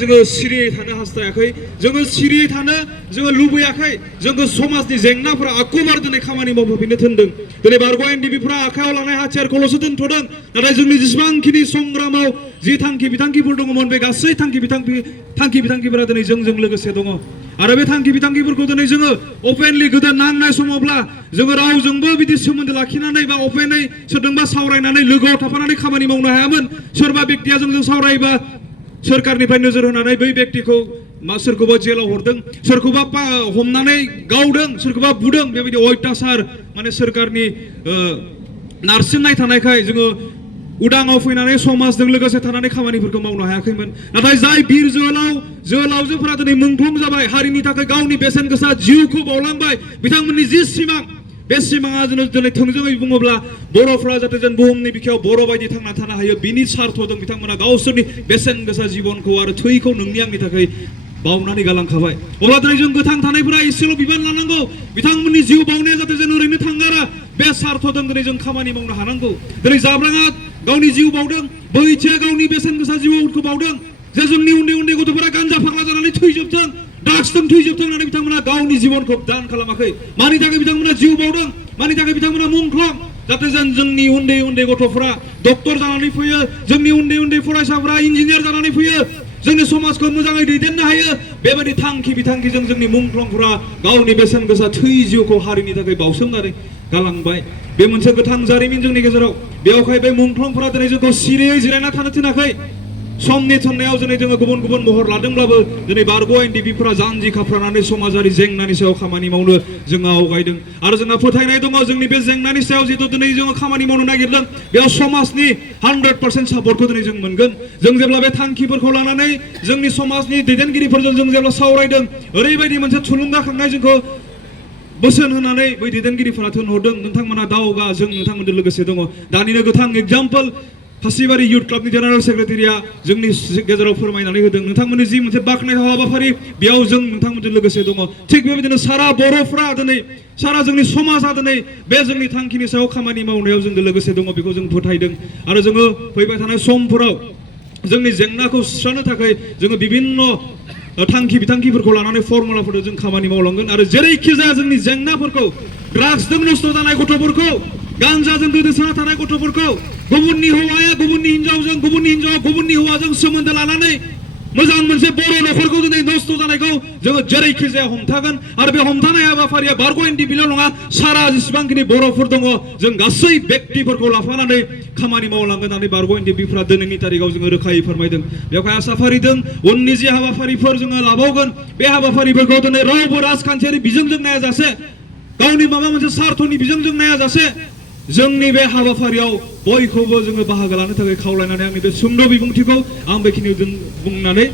जोङो सिरियै थानो हास्थायाखै जोङो सिरियै थानो जोङो लुबैयाखै जोङो समाजनि जेंनाफोरा आखुबार दिनै खामानि मावफैनो थिनदों दिनै बारग' एनडिपिफोरा आखायाव लानाय हाथियारखौल'सो दोनथ'दों नाथाय जोंनि जेसेबांखिनि संग्रामाव जि थांखि बिथांखिफोर दङमोन बे गासै थांखि बिथांखिफोरा दिनै जोंजों लोगोसे दङ आरो बे थांखि बिथांखिफोरखौ दिनै जोङो अपेनलि गोदान नांनाय समावब्ला जोङो रावजोंबो बिदि सोमोन्दो लाखिनानै बा अपेनै सोरजोंबा सावरायनानै लोगोआव थाफानानै खामानि मावनो हायामोन सोरबा बेक्तिया जोंजों सावरायबा सोरखारनिफ्राय नोजोर होनानै बै बेक्तिखौ सोरखौबा जेलाव हरदों सोरखौबा हमनानै गावदों सोरखौबा बुदों बेबायदि अयथासार माने सोरखारनि नारसिननाय थानायखाय जोङो उदाङाव फैनानै समाजजों लोगोसे थानानै खामानिफोरखौ मावनो हायाखैमोन नाथाय जाय बिर जोहोलावजोफोरा दिनै मुंख्लं जाबाय हारिनि थाखाय गावनि बेसेन गोसा जिउखौ बावलांबाय बिथांमोननि जि सिमां बे सिमाङा दिनै थोंजोङै बुङोब्ला बर'फ्रा जाहाथे जों बुहुमनि बिखायाव बर' बायदि थांना थानो हायो बिनि सार्थजों बिथांमोना गावसोरनि बेसेन गोसा जिबनखौ आरो थैखौ नोंनि आंनि थाखाय बावनानै गालांखाबाय अब्ला दिनै जों गोथां थानायफोरा एसेल' बिबान लानांगौ बिथांमोननि जिउ बावनाया जाहाथे जों ओरैनो थांगारा बे सार्थजों दिनै जों खामानि मावनो हानांगौ दिनै जाब्राङा गावनि जिउ बावदों बैथिया गावनि बेसेन गोसा जिउखौ बावदों जे जोंनि उन्दै उन्दै गथ'फोरा गान्जा फाग्ला जानानै थैजोबथों ड्राग्सजों थैजोबथों होननानै बिथांमोना गावनि जिबनखौ दान खालामाखै मानि थाखाय बिथांमोना जिउ बावदों मानि थाखाय बिथांमोना मुंख्लं जाहाथे जोंनि उन्दै उन्दै गथ'फोरा डक्टर जानानै फैयो जोंनि उन्दै उन्दै फरायसाफोरा इन्जिनियार जानानै फैयो जोंनि समाजखौ मोजाङै दैदेननो हायो बेबायदि थांखि बिथांखिजों जोंनि मुंख्लंफोरा गावनि बेसेन गोसा थै जिउखौ हारिनि थाखाय बावसोमनानै गालांबाय बे मोनसे गोथां जारिमिन जोंनि गेजेराव बेवहाय बे मुंख्लंफोरा दिनै जोंखौ सिरियै जिरायना थानो थिनाखै समनि थोननायाव दिनै जोङो गुबुन गुबुन महर लादोंब्लाबो दिनै बारग' एनडिपिफोरा जानजि खाफ्रानानै समाजारि जेंनानि सायाव खामानि मावनो जोङो आवगायदों आरो जोंहा फोथायनाय दङ जोंनि बे जेंनानि सायाव जिहेतु दिनै जोङो खामानि मावनो नागिरदों बेयाव समाजनि 100% सापर्टखौ दिनै जों मोनगोन जों जेब्ला बे थांखिफोरखौ लानानै जोंनि समाजनि दैदेनगिरिफोरजों जों जेब्ला सावरायदों ओरैबायदि मोनसे थुलुंगाखांनाय जोंखौ बोसोन होनानै बै दैदेनगिरिफोरा थिनहरदों नोंथांमोना दावगा जों नोंथांमोनजों लोगोसे दङ दानिनो गोथां एग्जाम्पल खासिबारि इउथ क्लाबनि जेनेरेल सेक्रेटारिया जोंनि गेजेराव फोरमायनानै होदों नोंथांमोननि जि मोनसे बाख्नायथाव हाबाफारि बेयाव जों नोंथांमोनजों लोगोसे दङ थिग बेबायदिनो सारा बर'फ्रा दिनै सारा जोंनि समाजा दिनै बे जोंनि थांखिनि सायाव खामानि मावनायाव जोंजों लोगोसे दङ बेखौ जों फोथायदों आरो जोङो फैबाय थानाय समफोराव जोंनि जेंनाखौ सुस्रांनो थाखाय जोङो बिभिन्न थांखि बिथांखिफोरखौ लानानै फर्मुलाफोरजों जों खामानि मावलांगोन आरो जेरैखि जाया जोंनि जेंनाफोरखौ ड्राग्सजों नस्थ' जानाय गथ'फोरखौ गान्जाजों गोदोसोना थानाय गथ'फोरखौ गुबुननि हौवाया गुबुननि हिन्जावजों गुबुननि हिन्जावा गुबुननि हौवाजों सोमोन्दो लानानै मोजां मोनसे बर' न'खरखौ दिनै नस्थ' जानायखौ जोङो जेरैखि जाया हमथागोन आरो बे हमथानाय हाबाफारिया बारग' एनडिपिल' नङा सारा जेसेबांखिनि बर'फोर दङ जों गासै बेक्तिफोरखौ लाफानानै खामानि मावलांगोन होननानै बारग' एनडिपिफोरा दिनैनि तारिखाव जोङो रोखायै फोरमायदों बेवहाय आसा फारिदों उननि जि हाबाफारिफोर जोङो लाबावगोन बे हाबाफारिफोरखौ दिनै रावबो राजखान्थियारि बिजोंजों नायाजासे गावनि माबा मोनसे सार्थनि बिजोंजों नायाजासे जोंनि बे हाबाफारियाव बयखौबो जोङो बाहागो लानो थाखाय खावलायनानै आंनि बे सुंद' बिबुंथिखौ आं बेखिनियाव बुंनानै